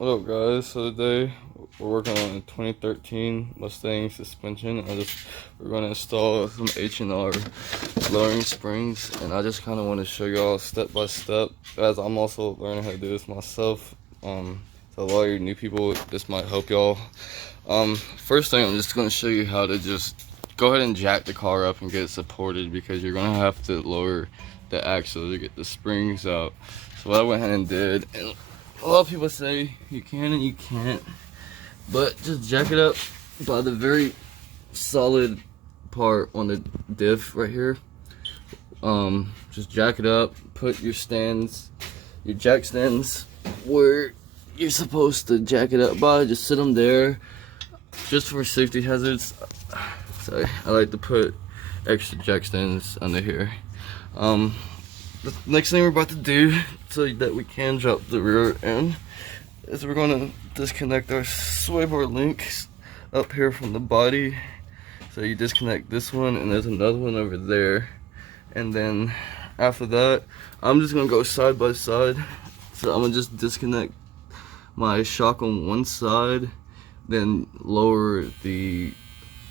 What up, guys? So today we're working on a 2013 Mustang suspension. We're going to install some H&R lowering springs, and I just kind of want to show y'all step by step, as I'm also learning how to do this myself. So a lot of you new people, this might help y'all. First thing, I'm just going to show you how to just go ahead and jack the car up and get it supported, because you're going to have to lower the axle to get the springs out. So what I went ahead and did, and a lot of people say you can and you can't, but just jack it up by the very solid part on the diff right here. Just jack it up, put your jack stands where you're supposed to jack it up by. Just sit them there, just for safety hazards. Sorry, I like to put extra jack stands under here. The next thing we're about to do, so that we can drop the rear end, is we're going to disconnect our sway bar links up here from the body. So you disconnect this one, and there's another one over there. And then after that, I'm just going to go side by side. So I'm going to just disconnect my shock on one side, then lower the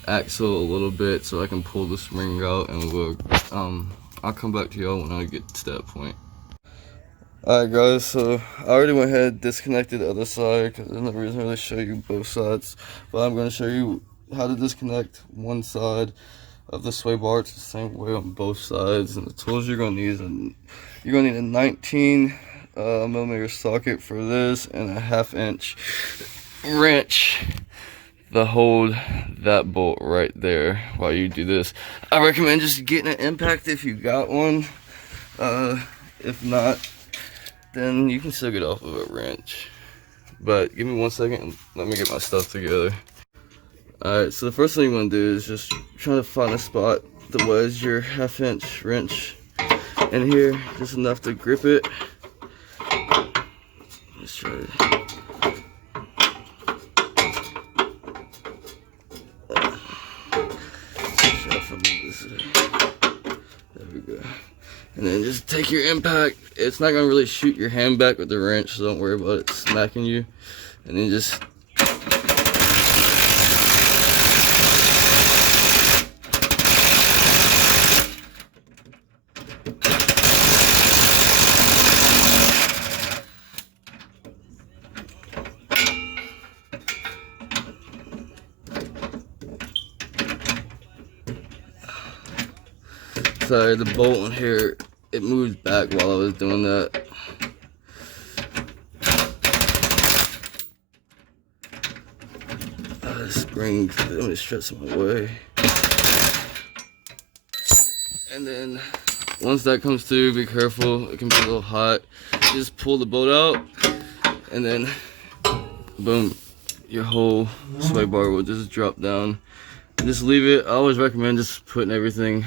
axle a little bit so I can pull the spring out, and I'll come back to y'all when I get to that point. Alright guys, so I already went ahead and disconnected the other side because there's no reason to really show you both sides, but I'm going to show you how to disconnect one side of the sway bar. It's the same way on both sides, and the tools you're going to need a 19 millimeter socket for this, and a 1/2 inch wrench to hold that bolt right there while you do this. I recommend just getting an impact if you got one. If not, then you can still get off of a wrench. But give me 1 second and let me get my stuff together. Alright, so the first thing you want to do is just try to find a spot to wedge your 1/2 inch wrench in here, just enough to grip it. Let's try it. There we go. And then just take your impact. It's not gonna really shoot your hand back with the wrench, so don't worry about it smacking you. And then just sorry, the bolt in here, it moved back while I was doing that. The spring, let me stretch my way. And then once that comes through, be careful, it can be a little hot. Just pull the bolt out, and then boom, your whole sway bar will just drop down. Just leave it. I always recommend just putting everything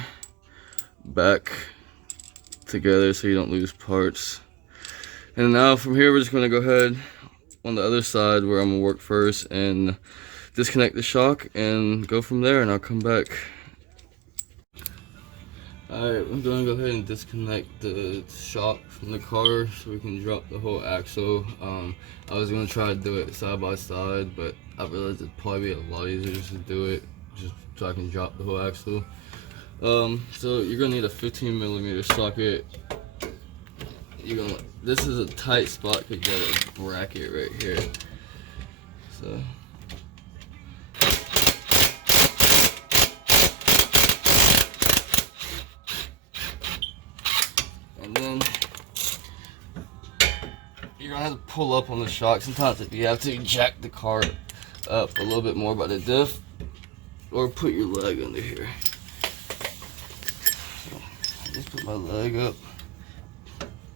back together so you don't lose parts. And now from here, we're just going to go ahead on the other side where I'm going to work first and disconnect the shock and go from there, and I'll come back. Alright, I'm going to go ahead and disconnect the shock from the car so we can drop the whole axle. I was going to try to do it side by side, but I realized it'd probably be a lot easier just to do it just so I can drop the whole axle. So you're gonna need a 15 millimeter socket. This is a tight spot because you got a bracket right here. So and then you're gonna have to pull up on the shock. Sometimes you have to jack the car up a little bit more by the diff, or put your leg under here. Just put my leg up.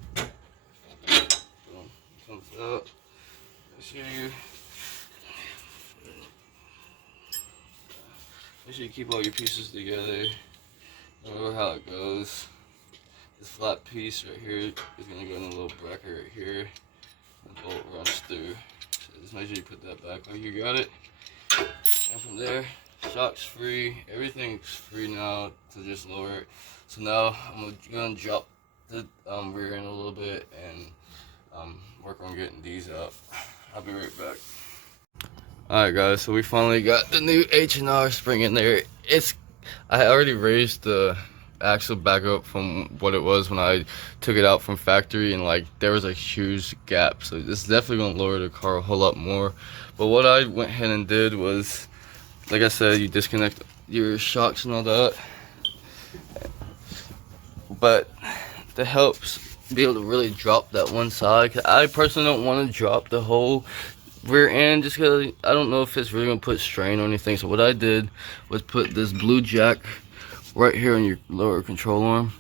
Boom, comes out. Make sure you keep all your pieces together. Remember how it goes. This flat piece right here is gonna go in a little bracket right here. The bolt runs through. So just make sure you put that back like you got it. And from there, shock's free. Everything's free now to just lower it. So now I'm gonna drop the rear end a little bit and work on getting these up. I'll be right back. Alright guys, so we finally got the new H&R spring in there. I already raised the axle back up from what it was when I took it out from factory, and like there was a huge gap, so it's definitely gonna lower the car a whole lot more. But what I went ahead and did was, like I said, you disconnect your shocks and all that, but that helps be able to really drop that one side. I personally don't want to drop the whole rear end just because I don't know if it's really gonna put strain or anything. So what I did was put this blue jack right here on your lower control arm.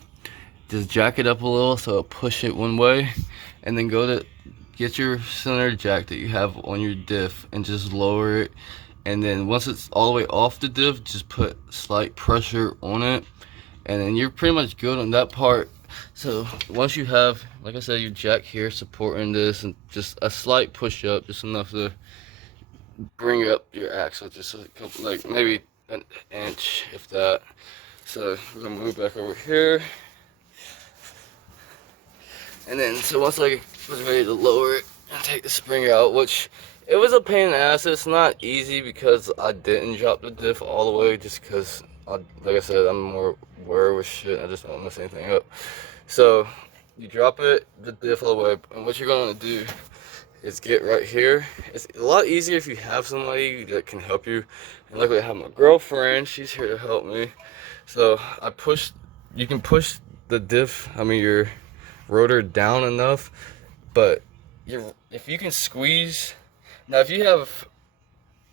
Just jack it up a little so it'll push it one way, and then go to get your center jack that you have on your diff and just lower it. And then once it's all the way off the diff, just put slight pressure on it, and then you're pretty much good on that part. So once you have, like I said, your jack here supporting this, and just a slight push up, just enough to bring up your axle, just a couple, like maybe an inch, if that. So we're gonna move back over here, and then so once I was ready to lower it and take the spring out, which it was a pain in the ass. It's not easy because I didn't drop the diff all the way, just because like I said, I'm more aware with shit. I just don't mess anything up. So you drop it, the diff all the way, and what you're gonna do is get right here. It's a lot easier if you have somebody that can help you. And luckily I have my girlfriend, she's here to help me. So you can push the diff, your rotor down enough, but if you can squeeze, now if you have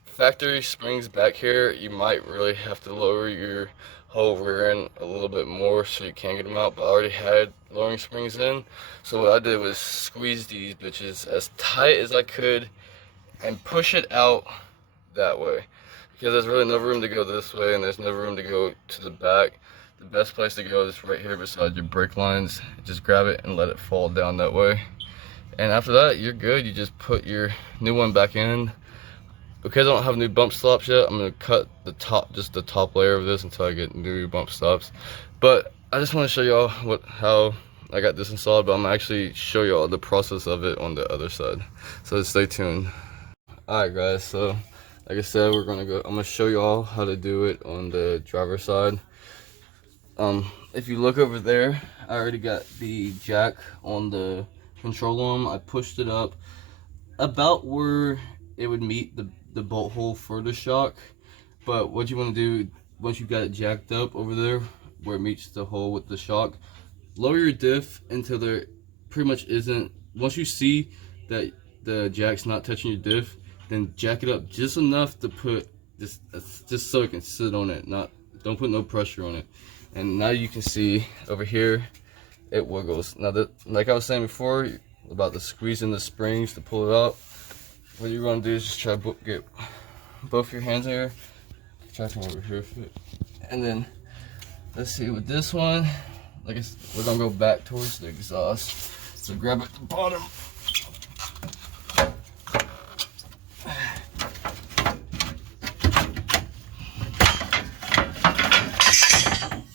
factory springs back here, you might really have to lower your whole rear end a little bit more so you can get them out, but I already had lowering springs in. So what I did was squeeze these bitches as tight as I could and push it out that way, because there's really no room to go this way and there's no room to go to the back. The best place to go is right here beside your brake lines. Just grab it and let it fall down that way, and after that you're good. You just put your new one back in. Because I don't have new bump stops yet, I'm gonna cut just the top layer of this until I get new bump stops. But I just want to show y'all how I got this installed, but I'm gonna actually show y'all the process of it on the other side. So stay tuned. Alright guys, so like I said, I'm gonna show y'all how to do it on the driver's side. If you look over there, I already got the jack on the control arm. I pushed it up about where it would meet the bolt hole for the shock. But what you want to do, once you've got it jacked up over there where it meets the hole with the shock, lower your diff until there pretty much isn't, once you see that the jack's not touching your diff, then jack it up just enough to put just so it can sit on it. Don't put no pressure on it. And now you can see over here it wiggles. Now that, like I was saying before about the squeezing the springs to pull it out, what you're going to do is just try to get both your hands here, try to come over here, and then let's see with this one, like we're going to go back towards the exhaust, so grab it at the bottom,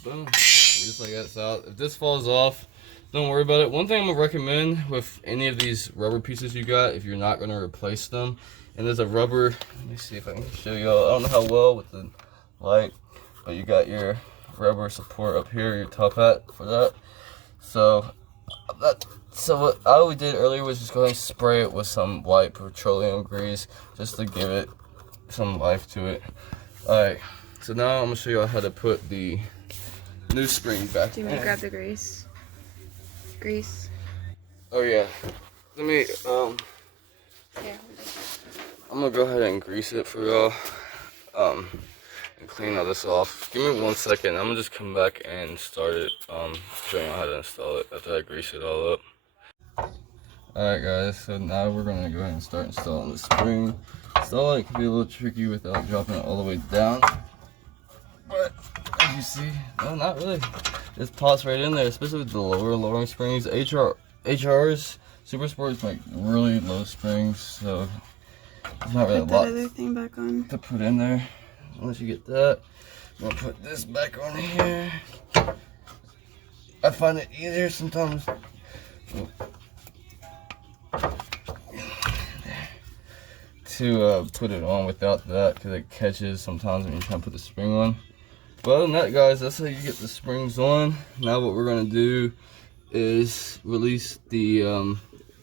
boom, just like that's out. If this falls off, don't worry about it. One thing I'm gonna recommend with any of these rubber pieces you got, if you're not gonna replace them, and there's a rubber, let me see if I can show y'all. I don't know how well with the light, but you got your rubber support up here, your top hat for that. So what I always did earlier was just go ahead and spray it with some white petroleum grease just to give it some life to it. Alright, so now I'm gonna show y'all how to put the new spring back in. Do you want to grab the grease? Oh yeah. Let me Yeah. I'm gonna go ahead and grease it for y'all. And clean all this off. Give me 1 second. I'm gonna just come back and start it. Showing you how to install it after I grease it all up. Alright guys, so now we're gonna go ahead and start installing the spring. Installing it can be a little tricky without dropping it all the way down. But as you see, no, not really. Just toss right in there, especially with the lowering springs. HR's Super Sport's like really low springs, so there's not really a lot other thing back on to put in there. Once you get that, I'm gonna put this back on here. I find it easier sometimes. to put it on without that because it catches sometimes when you're trying to put the spring on. But other than that, guys, that's how you get the springs on. Now what we're gonna do is release the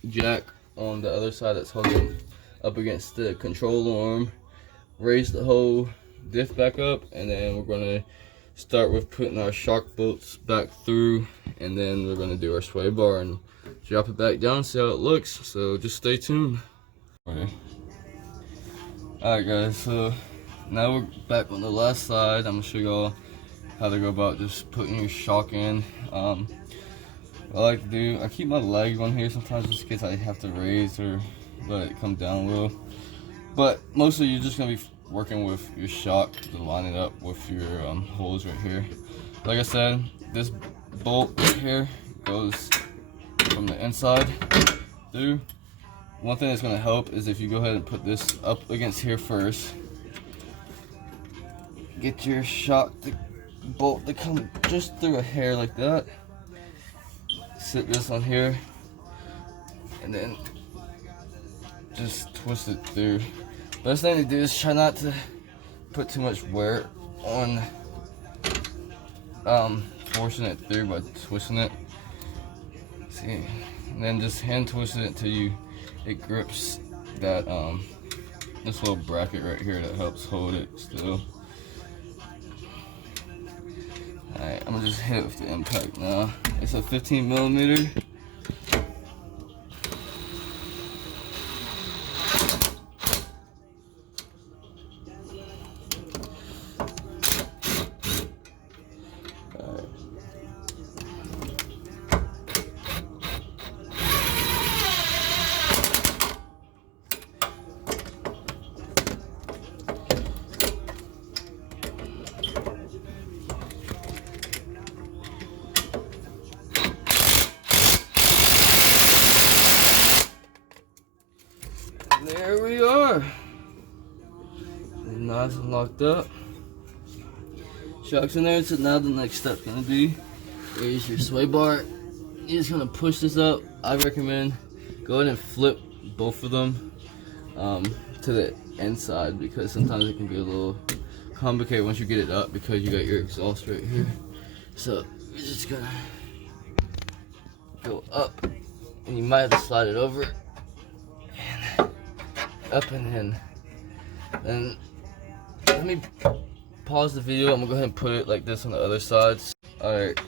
jack on the other side that's holding up against the control arm, raise the whole diff back up, and then we're gonna start with putting our shock bolts back through, and then we're gonna do our sway bar and drop it back down, see how it looks. So just stay tuned. Alright guys, so now we're back on the last side. I'm gonna show y'all how to go about just putting your shock in. What I like to do, I keep my leg on here sometimes just in case I have to raise or let it come down a little. But mostly you're just gonna be working with your shock to line it up with your holes right here. Like I said, this bolt right here goes from the inside through. One thing that's gonna help is if you go ahead and put this up against here first. Get your shock bolt to come just through a hair like that. Sit this on here and then just twist it through. Best thing to do is try not to put too much wear on forcing it through by twisting it. See, and then just hand twist it until it grips that this little bracket right here that helps hold it still. Alright, I'm gonna just hit it with the impact now. It's a 15 millimeter. There we are. Nice and locked up. Shock's in there, so now the next step's gonna be, here's your sway bar. You're just gonna push this up. I recommend go ahead and flip both of them to the inside because sometimes it can be a little complicated once you get it up because you got your exhaust right here. So you're just gonna go up and you might have to slide it over and up and in. And let me pause the video. I'm gonna go ahead and put it like this on the other side. Alright,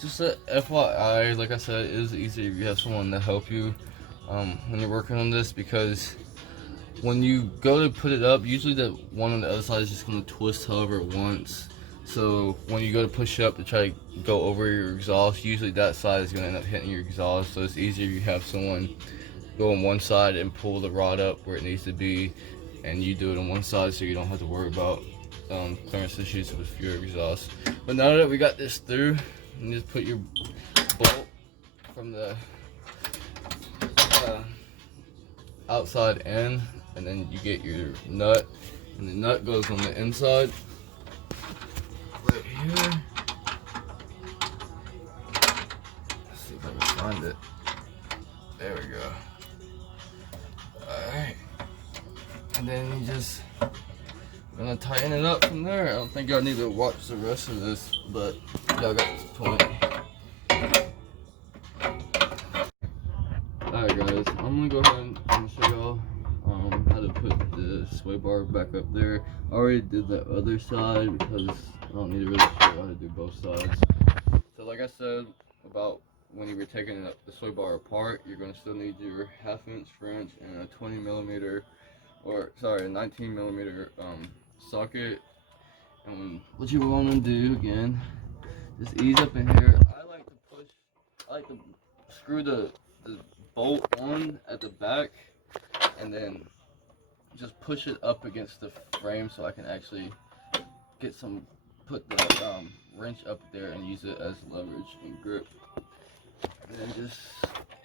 just a FYI, like I said, it is easier if you have someone to help you when you're working on this, because when you go to put it up, usually the one on the other side is just gonna twist however it wants. So when you go to push it up to try to go over your exhaust, usually that side is gonna end up hitting your exhaust. So it's easier if you have someone go on one side and pull the rod up where it needs to be, and you do it on one side so you don't have to worry about clearance issues with your exhaust. But now that we got this through, you just put your bolt from the outside in, and then you get your nut, and the nut goes on the inside right here. Let's see if I can find it. There we go. Alright, and then you just gonna tighten it up from there. I don't think y'all need to watch the rest of this, but y'all got this point. Alright guys, I'm gonna go ahead and show y'all how to put the sway bar back up there. I already did the other side because I don't need to really show you how to do both sides. So like I said about when you were taking the sway bar apart, you're gonna still need your 1/2 inch wrench and a 20 millimeter, or sorry, a 19 millimeter socket. And what you want to do again, just ease up in here. I like to screw the bolt on at the back and then just push it up against the frame so I can actually put the wrench up there and use it as leverage and grip. And then just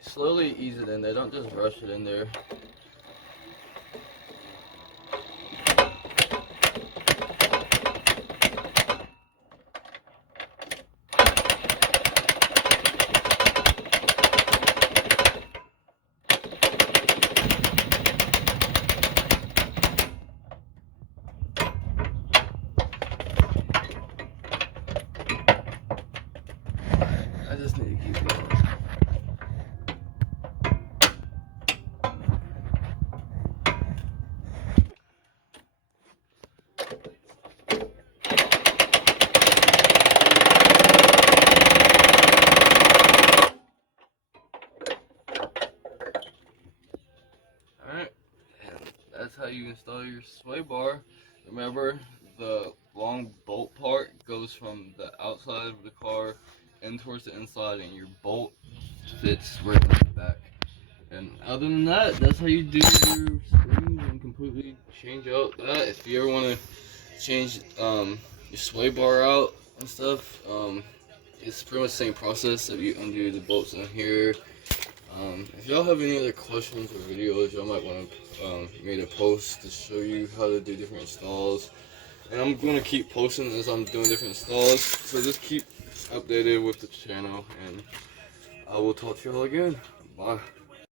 slowly ease it in there, don't just rush it in there. how you install your sway bar. Remember, the long bolt part goes from the outside of the car in towards the inside, and your bolt fits right in the back. And other than that, that's how you do your springs and completely change out that. If you ever want to change your sway bar out and stuff, it's pretty much the same process. So you undo the bolts in here. If y'all have any other questions or videos, y'all might want to make a post to show you how to do different installs. And I'm going to keep posting as I'm doing different installs. So just keep updated with the channel, and I will talk to y'all again. Bye.